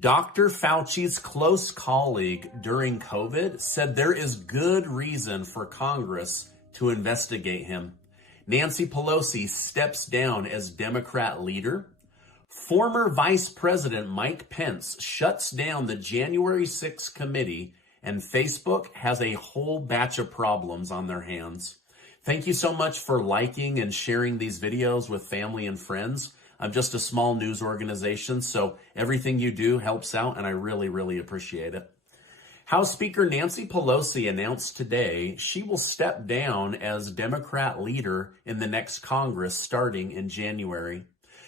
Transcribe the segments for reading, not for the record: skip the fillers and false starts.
Dr. Fauci's close colleague during COVID said there is good reason for Congress to investigate him. Nancy Pelosi steps down as Democrat leader. Former Vice President Mike Pence shuts down the January 6th committee, and Facebook has a whole batch of problems on their hands. Thank you so much for liking and sharing these videos with family and friends. I'm just a small news organization, so everything you do helps out, and I really, really appreciate it. House Speaker Nancy Pelosi announced today she will step down as Democrat leader in the next Congress starting in January.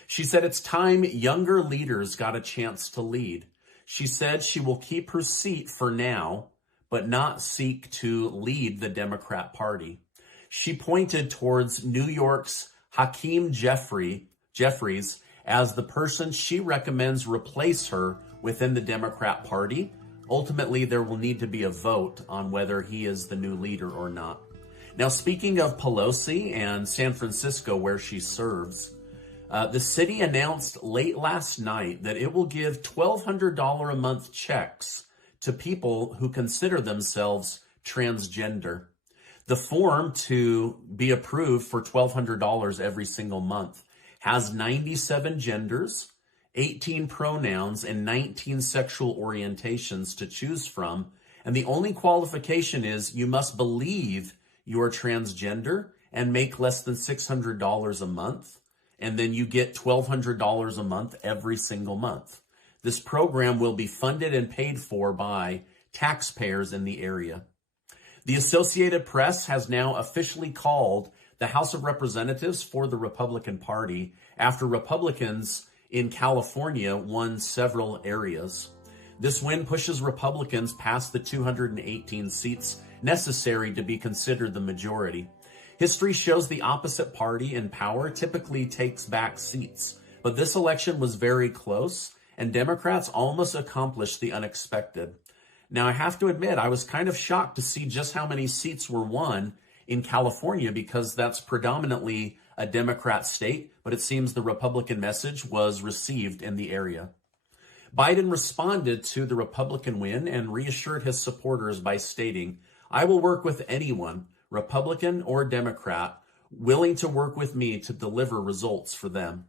She said it's time younger leaders got a chance to lead. She said she will keep her seat for now, but not seek to lead the Democrat Party. She pointed towards New York's Hakeem Jeffries as the person she recommends replace her within the Democrat Party. Ultimately, there will need to be a vote on whether he is the new leader or not. Now, speaking of Pelosi and San Francisco, where she serves, the city announced late last night that it will give $1,200 a month checks to people who consider themselves transgender. The form to be approved for $1,200 every single month has 97 genders, 18 pronouns, and 19 sexual orientations to choose from. And the only qualification is you must believe you're transgender and make less than $600 a month. And then you get $1,200 a month every single month. This program will be funded and paid for by taxpayers in the area. The Associated Press has now officially called the House of Representatives for the Republican Party after Republicans in California won several areas. This win pushes Republicans past the 218 seats necessary to be considered the majority. History shows the opposite party in power typically takes back seats, but this election was very close, and Democrats almost accomplished the unexpected. Now, I have to admit, I was kind of shocked to see just how many seats were won in California because that's predominantly a Democrat state, but it seems the Republican message was received in the area. Biden responded to the Republican win and reassured his supporters by stating, "I will work with anyone, Republican or Democrat, willing to work with me to deliver results for them."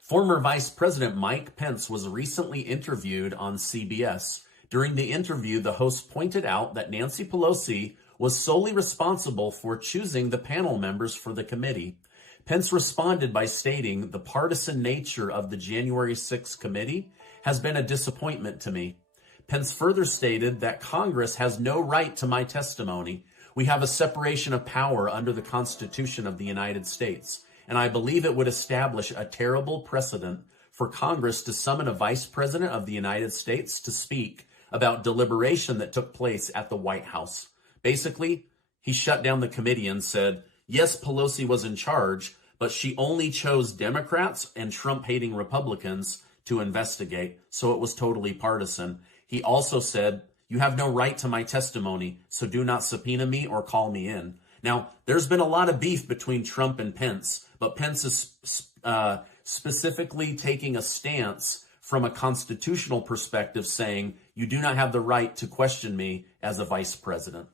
Former Vice President Mike Pence was recently interviewed on CBS. During the interview, the host pointed out that Nancy Pelosi was solely responsible for choosing the panel members for the committee. Pence responded by stating, "The partisan nature of the January 6th committee has been a disappointment to me." Pence further stated that Congress has no right to my testimony. "We have a separation of power under the Constitution of the United States, and I believe it would establish a terrible precedent for Congress to summon a vice president of the United States to speak about deliberation that took place at the White House." Basically, he shut down the committee and said, yes, Pelosi was in charge, but she only chose Democrats and Trump-hating Republicans to investigate, so it was totally partisan. He also said, "You have no right to my testimony, so do not subpoena me or call me in." Now, there's been a lot of beef between Trump and Pence, but Pence is specifically taking a stance from a constitutional perspective saying, you do not have the right to question me as a vice president.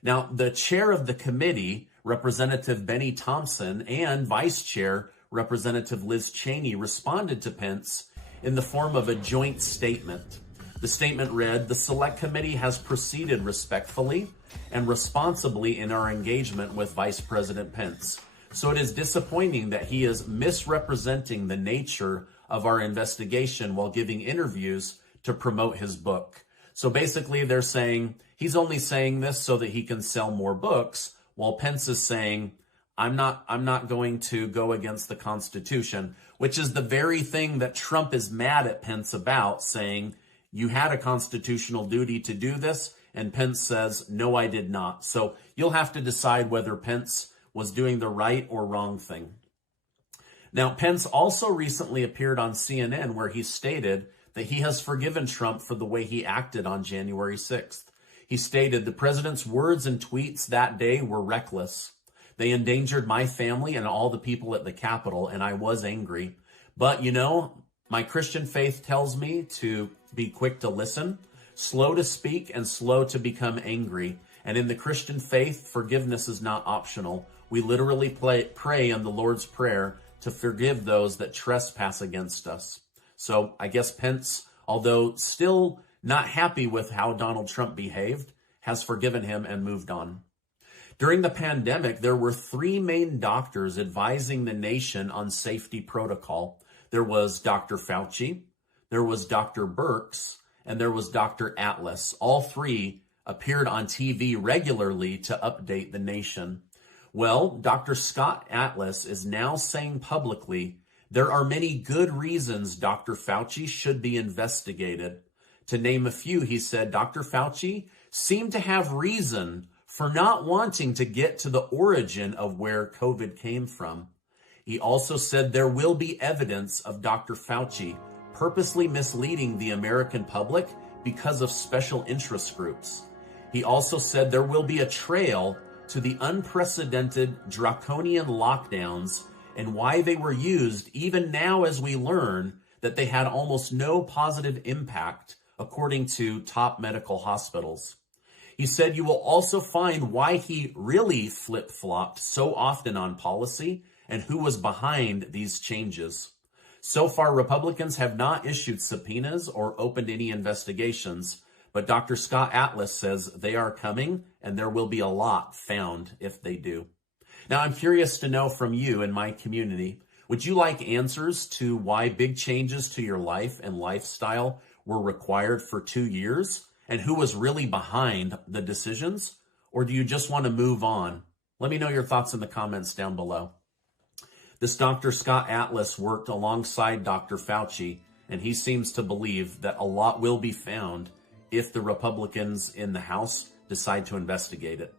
Now, the chair of the committee, Representative Benny Thompson, and Vice Chair Representative Liz Cheney responded to Pence in the form of a joint statement. The statement read, "The Select Committee has proceeded respectfully and responsibly in our engagement with Vice President Pence. So it is disappointing that he is misrepresenting the nature of our investigation while giving interviews to promote his book." So basically they're saying he's only saying this so that he can sell more books, while Pence is saying, I'm not going to go against the Constitution, which is the very thing that Trump is mad at Pence about, saying, you had a constitutional duty to do this, and Pence says, no, I did not. So you'll have to decide whether Pence was doing the right or wrong thing. Now, Pence also recently appeared on CNN where he stated that he has forgiven Trump for the way he acted on January 6th. He stated, "The president's words and tweets that day were reckless. They endangered my family and all the people at the Capitol, and I was angry. But, My Christian faith tells me to be quick to listen, slow to speak, and slow to become angry. And in the Christian faith, forgiveness is not optional. We literally pray in the Lord's Prayer to forgive those that trespass against us. So I guess Pence, although still not happy with how Donald Trump behaved, has forgiven him and moved on. During the pandemic, there were three main doctors advising the nation on safety protocol. There was Dr. Fauci, there was Dr. Birx, and there was Dr. Atlas. All three appeared on TV regularly to update the nation. Well, Dr. Scott Atlas is now saying publicly, there are many good reasons Dr. Fauci should be investigated. To name a few, he said, Dr. Fauci seemed to have reason for not wanting to get to the origin of where COVID came from. He also said there will be evidence of Dr. Fauci purposely misleading the American public because of special interest groups. He also said there will be a trail to the unprecedented draconian lockdowns and why they were used even now as we learn that they had almost no positive impact, according to top medical hospitals. He said you will also find why he really flip-flopped so often on policy and who was behind these changes. So far, Republicans have not issued subpoenas or opened any investigations, but Dr. Scott Atlas says they are coming and there will be a lot found if they do. Now, I'm curious to know from you in my community, would you like answers to why big changes to your life and lifestyle were required for 2 years and who was really behind the decisions? Or do you just want to move on? Let me know your thoughts in the comments down below. This Dr. Scott Atlas worked alongside Dr. Fauci, and he seems to believe that a lot will be found if the Republicans in the House decide to investigate it.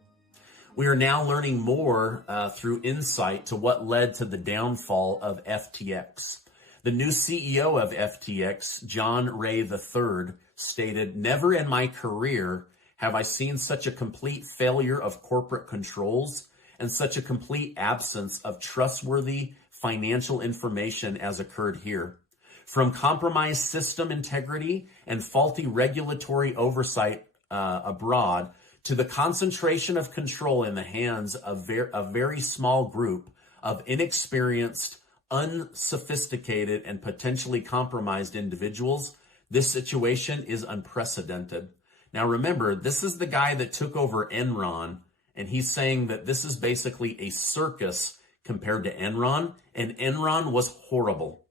We are now learning more through insight to what led to the downfall of FTX. The new CEO of FTX, John Ray III, stated, "Never in my career have I seen such a complete failure of corporate controls and such a complete absence of trustworthy financial information as occurred here. From compromised system integrity and faulty regulatory oversight abroad to the concentration of control in the hands of a very small group of inexperienced, unsophisticated, and potentially compromised individuals, this situation is unprecedented." Now remember, this is the guy that took over Enron, and he's saying that this is basically a circus compared to Enron, and Enron was horrible.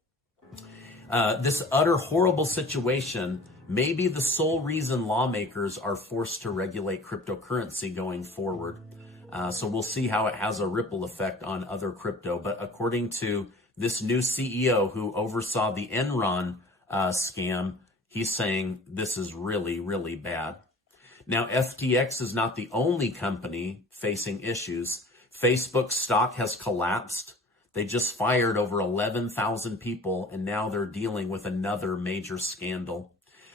This utter horrible situation may be the sole reason lawmakers are forced to regulate cryptocurrency going forward. So we'll see how it has a ripple effect on other crypto. But according to this new CEO who oversaw the Enron scam, he's saying this is really, really bad. Now, FTX is not the only company facing issues. Facebook stock has collapsed. They just fired over 11,000 people, and now they're dealing with another major scandal.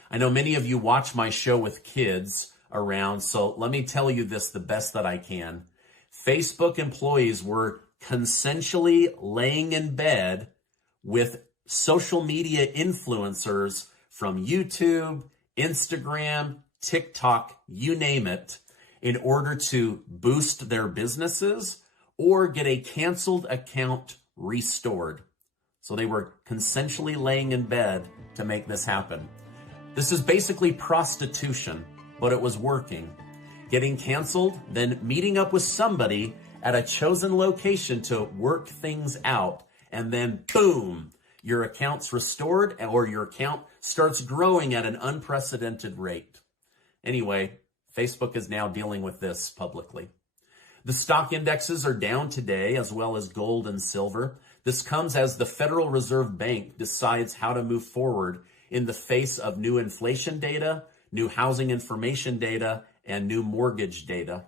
I know many of you watch my show with kids around, so let me tell you this the best that I can. Facebook employees were consensually laying in bed with social media influencers from YouTube, Instagram, TikTok, you name it, in order to boost their businesses or get a canceled account restored. So they were consensually laying in bed to make this happen. This is basically prostitution, but it was working. Getting canceled, then meeting up with somebody at a chosen location to work things out, and then boom, your account's restored or your account starts growing at an unprecedented rate. Anyway, Facebook is now dealing with this publicly. The stock indexes are down today, as well as gold and silver. This comes as the Federal Reserve Bank decides how to move forward in the face of new inflation data, new housing information data, and new mortgage data.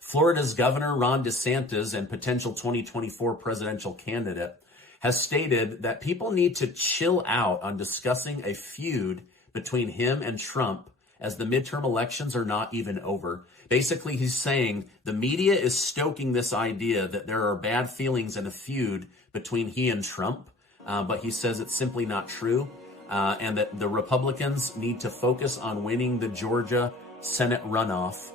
Florida's Governor Ron DeSantis and potential 2024 presidential candidate has stated that people need to chill out on discussing a feud between him and Trump as the midterm elections are not even over. Basically, he's saying the media is stoking this idea that there are bad feelings and a feud between he and Trump. but he says it's simply not true, and that the Republicans need to focus on winning the Georgia Senate runoff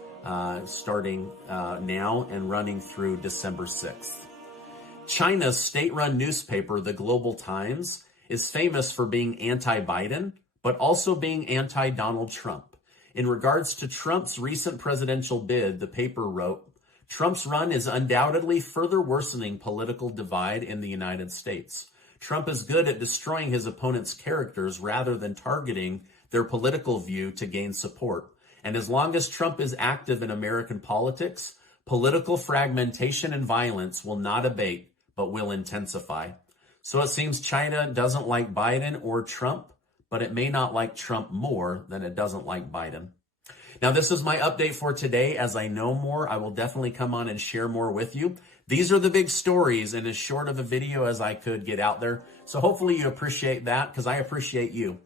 starting now and running through December 6th. China's state-run newspaper, the Global Times, is famous for being anti-Biden, but also being anti-Donald Trump. In regards to Trump's recent presidential bid, the paper wrote, Trump's run is undoubtedly further worsening political divide in the United States. Trump is good at destroying his opponent's characters rather than targeting their political view to gain support. And as long as Trump is active in American politics, political fragmentation and violence will not abate, but will intensify. So it seems China doesn't like Biden or Trump, but it may not like Trump more than it doesn't like Biden. Now, this is my update for today. As I know more, I will definitely come on and share more with you. These are the big stories in as short of a video as I could get out there. So hopefully you appreciate that, because I appreciate you.